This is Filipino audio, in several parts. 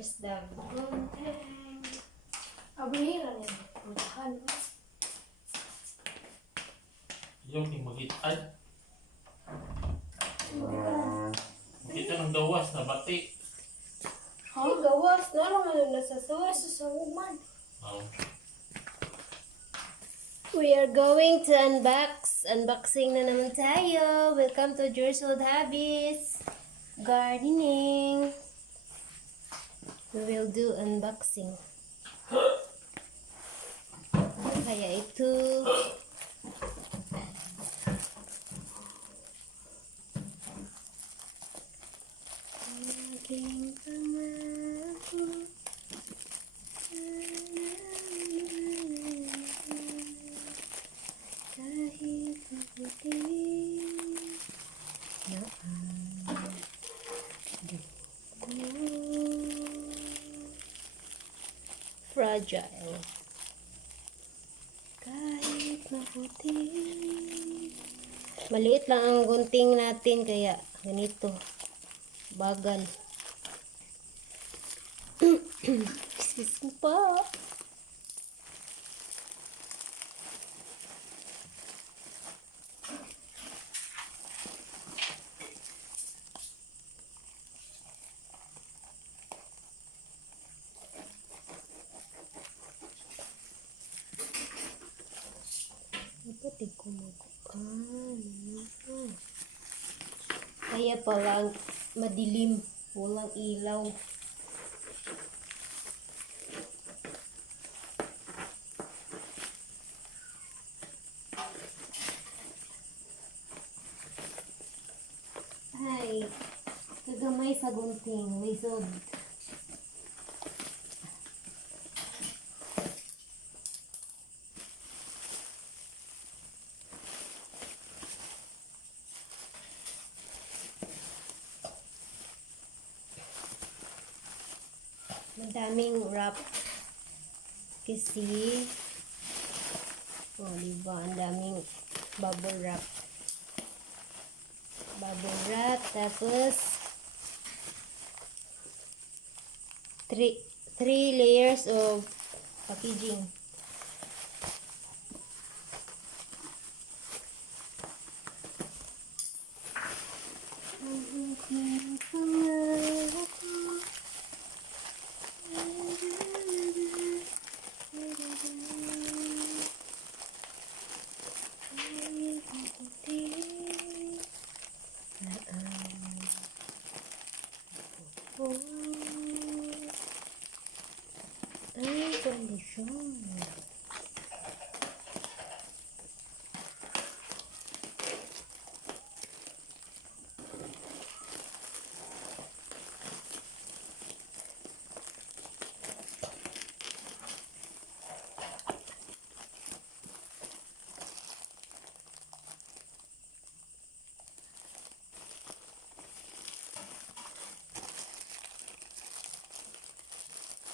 Where's the gunting? Over here na yan. Mutahan. Yung magitay. Makita ng gawas na bati. Ay, gawas. No, lang ano nasa sauce. Susahuman. Oh. We are going to unboxing na naman tayo. Welcome to Joy's Old Hobbies. Gardening. We will do unboxing. Kaya ito. Aking pangako. Kahit mabuti na ang fragile. Kahit mabuti. Maliit lang ang gunting natin kaya ganito. Bagal. Excuse me po. Dapat di ko Kaya palang madilim, walang ilaw. Ay, kagamay sa gunting, lisod. Madaming wrap kasi diba, ang daming bubble wrap tapos three layers of packaging. Ay, kondisyon.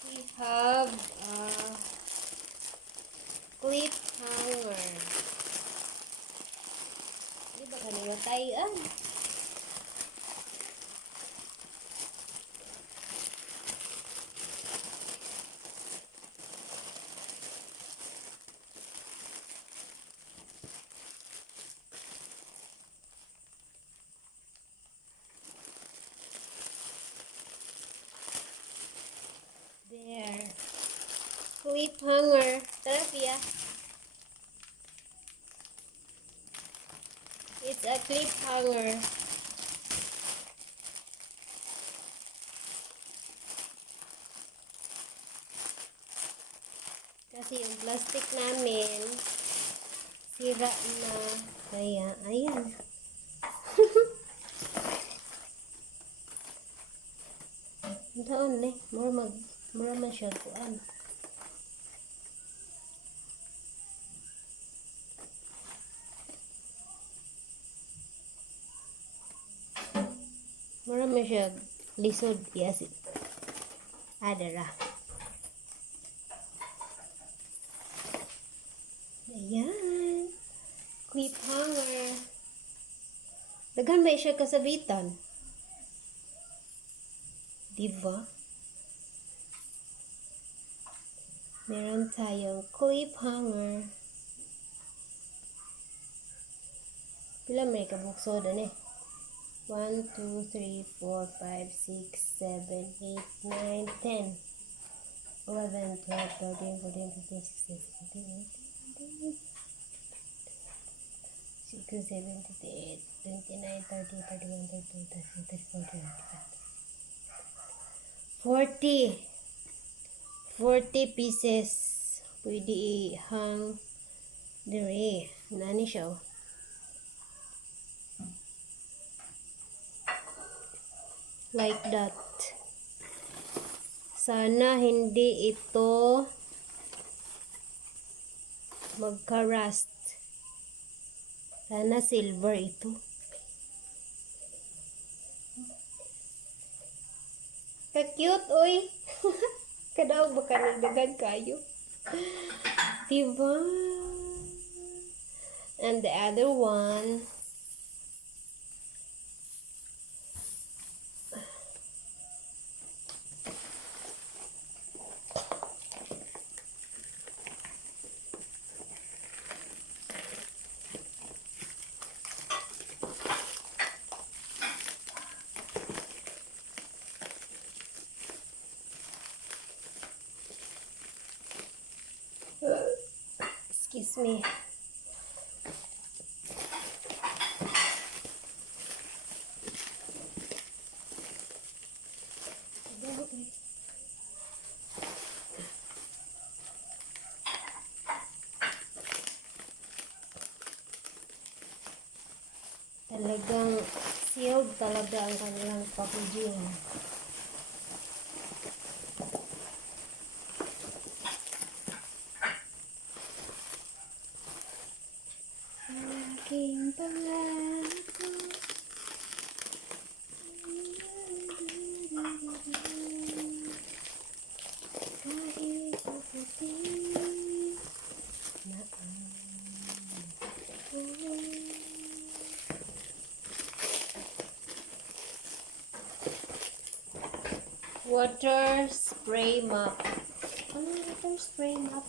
We have a clip hanger. Di ba kanina tayo? There. Clip hanger. Tara, Pia. It's a clip hanger. Kasi yung plastic namin sira na. Kaya, ayan. Taon eh. Mura man siya kuan. Mura man siya lisod. Yes. Adara. Ayan. Clip hanger. Daghan ba siya kasabitan? Diba? Meron tayong clip hanger. Pila may kabukso doon eh. 1, 2, 3, 4, 5, 6, 7, 8, 9, 10, 11, 12, 13, 14, 15, 16, 17, 18, 19, 20, 21, 22, 23, 24, 25, 40 pieces. Pwede i-hang dire. Nani siya oh. Like that. Sana hindi ito magka-rust. Sana silver ito. Ka-cute, oy. Kadaog ba ka nagdagan kayo? Diba? And the other one. Excuse me. Talagang sealed talaga ang kanilang packaging. Aking pangako. Kahit maputi na ang water spray mop. Ano water spray mop?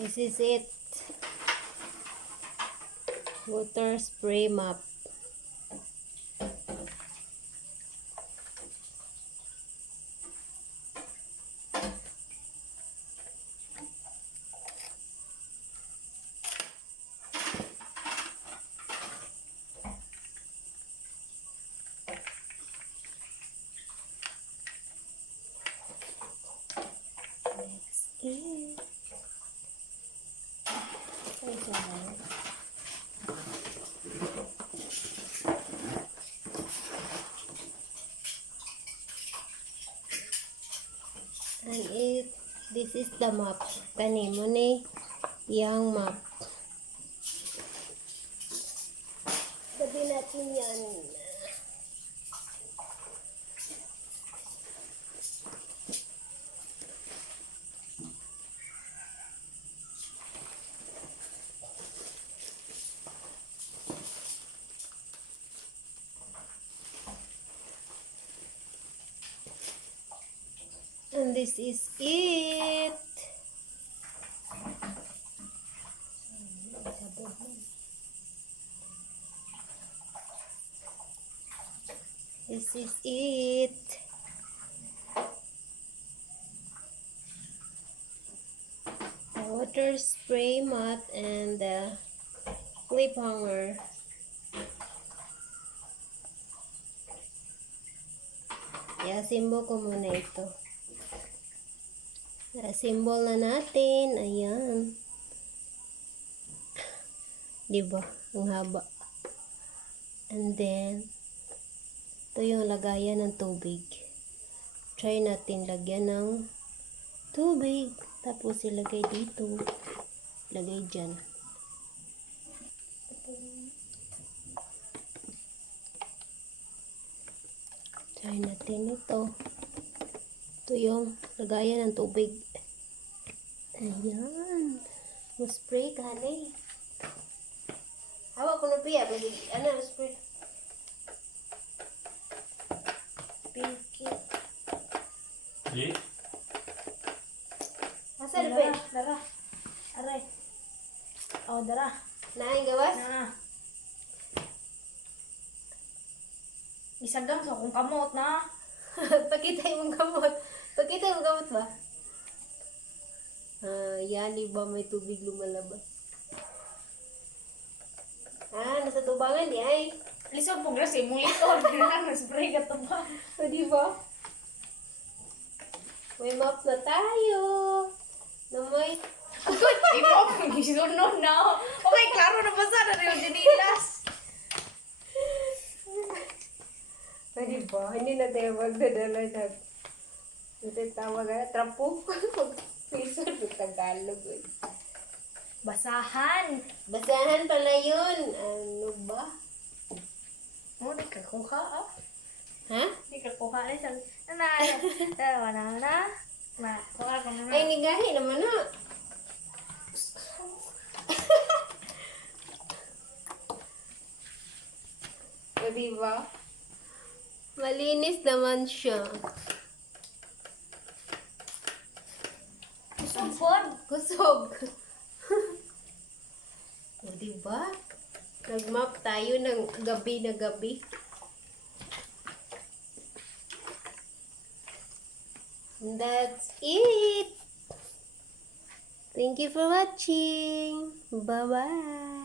This is it. Water spray mop. Next is this is the map. Kani mo ni yang map. Sabi natin yan. And this is it. This is it. The water spray mat and the clip hanger. I-assemble ko muna ito. I-assemble na natin. Ayan. Diba? Ang haba. And then, ito yung lagayan ng tubig. Try natin lagyan ng tubig. Tapos ilagay dito. Lagay dyan. Try natin ito. Ito yung lagayan ng tubig. Ayan. Spray ka na eh. Hawak ko na piya. Ano, spray. Naing gawas? Na. Isagang sa akong kamot na. Pakita yung gamot. Pakita yung gamot ba? Yani ba may tubig lumalabas? Nasa tubangan di ay. Lisod po gras imong likod. Spray ka to ba? O, di ba? May map na tayo. Na may... Imo ang gisunod na. Okay, klaro na basa na yung dinilas. O, di ba? Hindi na tayo magdadala na... Ito tawag na, trapo. Piso ng Tagalog. Basahan. Basahan pala yun. Ano ba? Mo di ka kuha ah. Ha? Di ka kuha na sa na. Kuha ka na. Ay, nigahi naman na. O, diba? Malinis naman siya. Sumpod. Kusog. O, diba? Nag-map tayo ng gabi na gabi. And that's it. Thank you for watching. Bye-bye.